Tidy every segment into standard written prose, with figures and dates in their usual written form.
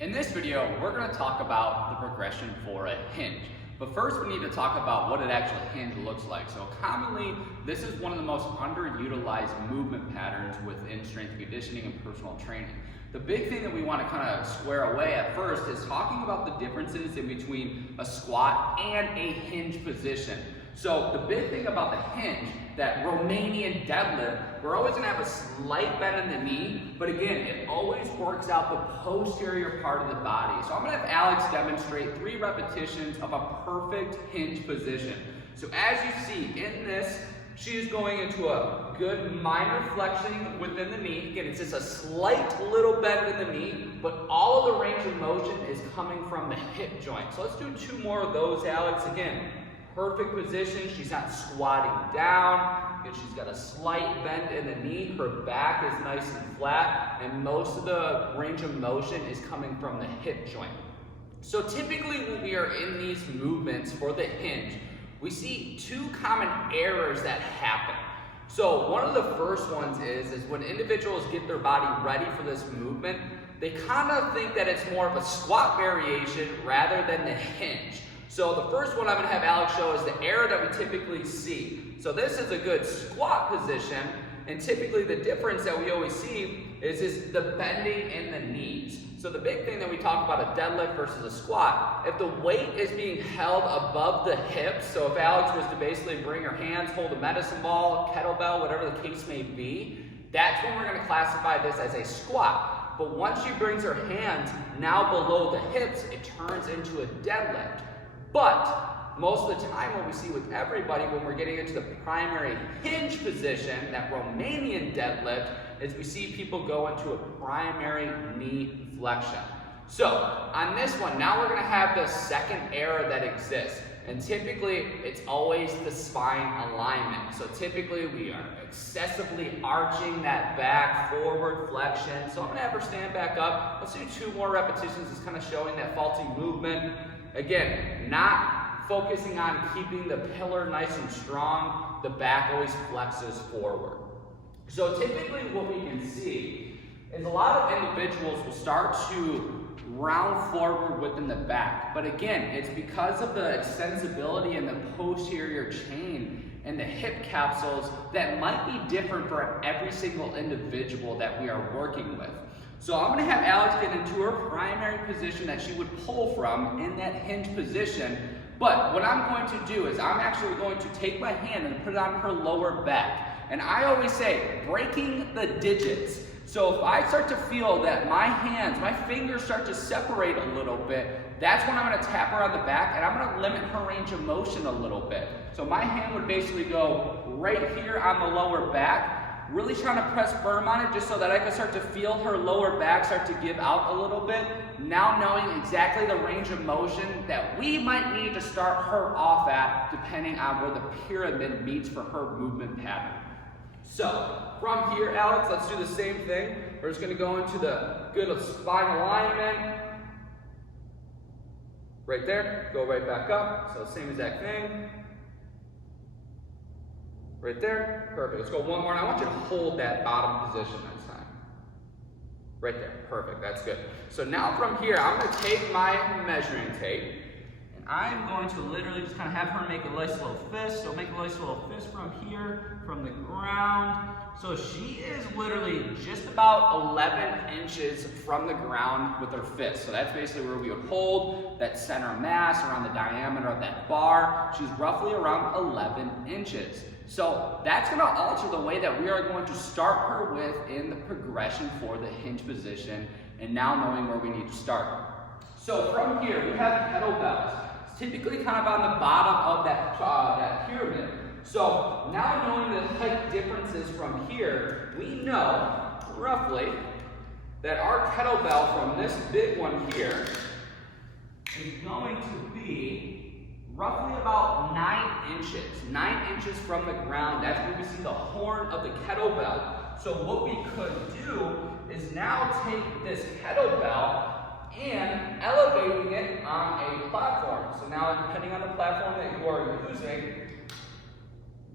In this video, we're going to talk about the progression for a hinge. But first we need to talk about what an actual hinge looks like. So commonly, this is one of the most underutilized movement patterns within strength and conditioning and personal training. The big thing that we want to kind of square away at first is talking about the differences in between a squat and a hinge position. So the big thing about the hinge, that Romanian deadlift, we're always going to have a slight bend in the knee, but again, it always works out the posterior part of the body. So I'm going to have Alex demonstrate 3 repetitions of a perfect hinge position. So as you see in this, she is going into a good minor flexion within the knee. Again, it's just a slight little bend in the knee, but all of the range of motion is coming from the hip joint. So let's do 2 more of those, Alex. Again, perfect position. She's not squatting down. Again, she's got a slight bend in the knee. Her back is nice and flat, and most of the range of motion is coming from the hip joint. So typically when we are in these movements for the hinge, we see 2 common errors that happen. So one of the first ones is when individuals get their body ready for this movement, they kind of think that it's more of a squat variation rather than the hinge. So the first one I'm going to have Alex show is the error that we typically see. So this is a good squat position, and typically the difference that we always see is the bending in the knees. So the big thing that we talk about a deadlift versus a squat, if the weight is being held above the hips, so if Alex was to basically bring her hands, hold a medicine ball, kettlebell, whatever the case may be, that's when we're going to classify this as a squat. But once she brings her hands now below the hips, it turns into a deadlift. But most of the time what we see with everybody when we're getting into the primary hinge position, that Romanian deadlift, is we see people go into a primary knee flexion. So on this one, now we're going to have the second error that exists. And typically it's always the spine alignment. So typically we are excessively arching that back forward flexion. So I'm going to have her stand back up. Let's do 2 more repetitions, just kind of showing that faulty movement. Again, not focusing on keeping the pillar nice and strong. The back always flexes forward. So typically what we can see is a lot of individuals will start to round forward within the back. But again, it's because of the extensibility in the posterior chain and the hip capsules that might be different for every single individual that we are working with. So I'm going to have Alex get into her primary position that she would pull from in that hinge position. But what I'm going to do is I'm actually going to take my hand and put it on her lower back. And I always say, breaking the digits. So if I start to feel that my hands, my fingers start to separate a little bit, that's when I'm going to tap her on the back and I'm going to limit her range of motion a little bit. So my hand would basically go right here on the lower back, really trying to press firm on it just so that I can start to feel her lower back start to give out a little bit. Now knowing exactly the range of motion that we might need to start her off at depending on where the pyramid meets for her movement pattern. So from here, Alex, let's do the same thing. We're just going to go into the good spine alignment. Right there, go right back up. So same exact thing. Right there, perfect. Let's go 1 more, and I want you to hold that bottom position next time. Right there, perfect, that's good. So now from here, I'm going to take my measuring tape, and I'm going to literally just kind of have her make a nice little fist. So make a nice little fist from here, from the ground. So she is literally just about 11 inches from the ground with her fist. So that's basically where we would hold that center mass around the diameter of that bar. She's roughly around 11 inches. So that's going to alter the way that we are going to start her with in the progression for the hinge position, and now knowing where we need to start. So from here, we have kettlebells. It's typically kind of on the bottom of that pyramid. So now knowing the height differences from here, we know roughly that our kettlebell from this big one here is going to be roughly about 9 inches. 9 inches from the ground. That's where we see the horn of the kettlebell. So what we could do is now take this kettlebell and elevating it on a platform. So now depending on the platform that you are using,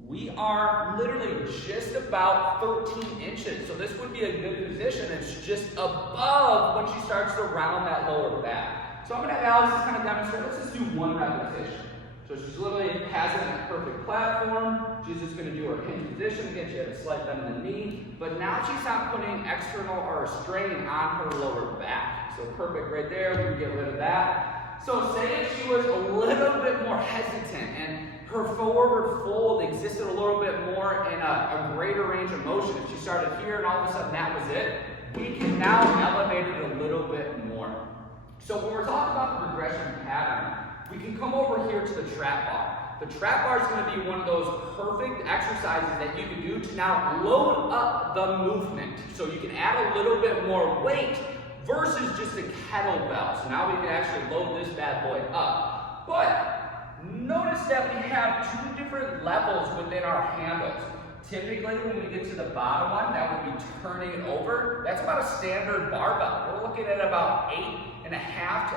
we are literally just about 13 inches. So this would be a good position. It's just above when she starts to round that lower back. So I'm gonna have Alex just kind of demonstrate. Let's just do one repetition. So she's literally has it in a perfect platform. She's just gonna do her hinge position. Again, she had a slight bend in the knee, but now she's not putting external or strain on her lower back. So perfect right there, we can get rid of that. So say if she was a little bit more hesitant and her forward fold existed a little bit more in a greater range of motion. If she started here and all of a sudden that was it, we can now elevate it a little bit more. So when we're talking about the progression pattern, we can come over here to the trap bar. The trap bar is going to be one of those perfect exercises that you can do to now load up the movement. So you can add a little bit more weight versus just a kettlebell. So now we can actually load this bad boy up. But notice that we have two different levels within our handles. Typically, when we get to the bottom one, that would be turning it over. That's about a standard barbell. We're looking at about 8.5 to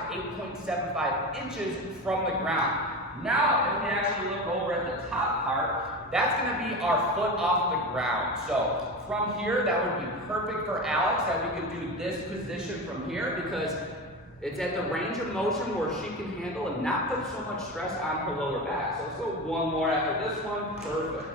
8.75 inches from the ground. Now, if we actually look over at the top part, that's going to be our foot off the ground. So from here, that would be perfect for Alex, that we could do this position from here because it's at the range of motion where she can handle and not put so much stress on her lower back. So let's go one more after this one. Perfect.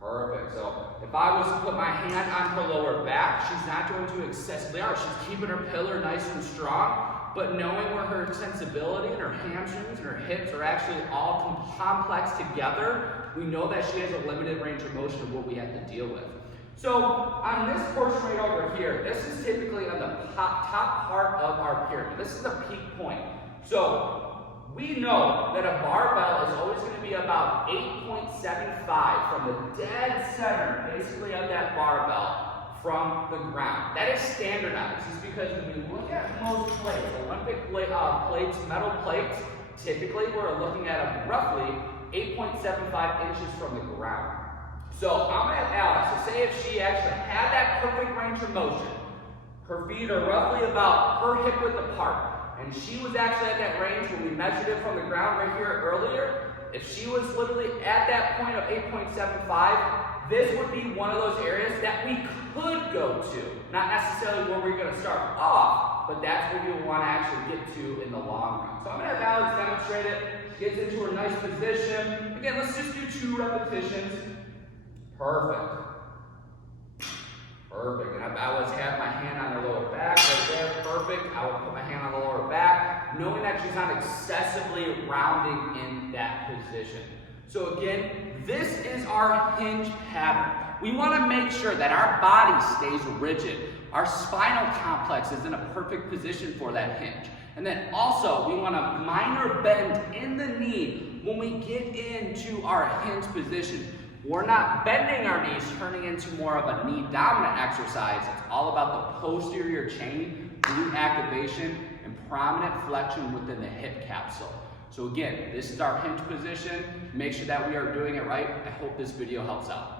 Perfect. So if I was to put my hand on her lower back, she's not going to excessively arch. She's keeping her pillar nice and strong, but knowing where her sensibility and her hamstrings and her hips are actually all complex together, we know that she has a limited range of motion of what we have to deal with. So on this portion right over here, this is typically on the top part of our pyramid. This is the peak point. So we know that a barbell is always going to be about 8.75 from the dead center, basically, of that barbell from the ground. That is standardized. It's because when we look at most plates, Olympic plates, metal plates, typically we're looking at roughly 8.75 inches from the ground. So I'm going to have Alex to say if she actually had that perfect range of motion, her feet are roughly about her hip width apart, and she was actually at that range when we measured it from the ground right here earlier. If she was literally at that point of 8.75, this would be one of those areas that we could go to. Not necessarily where we're going to start off, but that's where we want to actually get to in the long run. So I'm going to have Alex demonstrate it. She gets into her nice position. Again, let's just do 2 repetitions. Perfect. Perfect. And I always have my hand on the lower back right there. Perfect. I would put my hand on the lower back, knowing that she's not excessively rounding in that position. So again, this is our hinge pattern. We want to make sure that our body stays rigid. Our spinal complex is in a perfect position for that hinge. And then also, we want a minor bend in the knee when we get into our hinge position. We're not bending our knees, turning into more of a knee dominant exercise. It's all about the posterior chain, glute activation, and prominent flexion within the hip capsule. So again, this is our hinge position. Make sure that we are doing it right. I hope this video helps out.